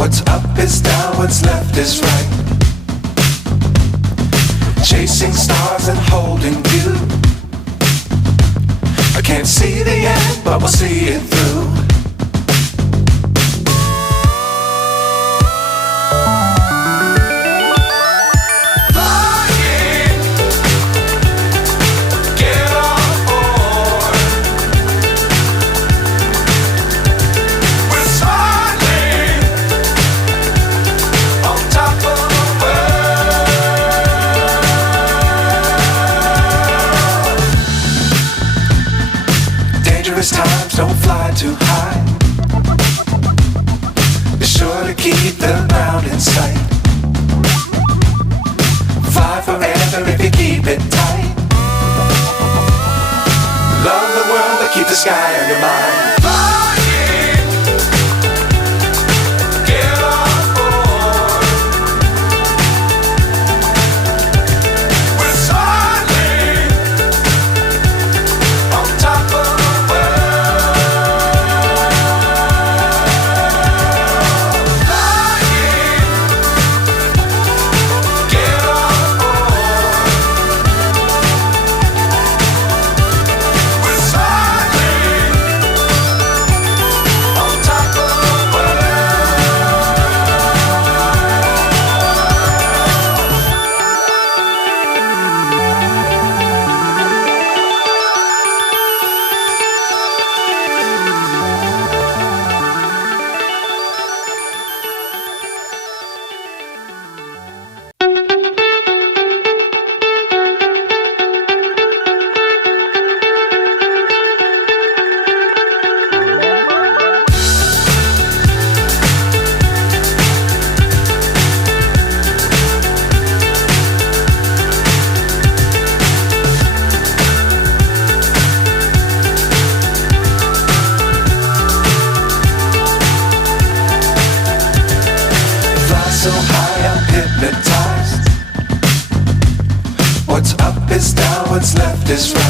What's up is down, what's left is right. Chasing stars and holding you. I can't see the end, but we'll see it through. Times don't fly too high. Be sure to keep the ground in sight. Fly forever if you keep it tight. Love the world but keep the sky on your mind. So high I'm hypnotized. What's up is down, what's left is right.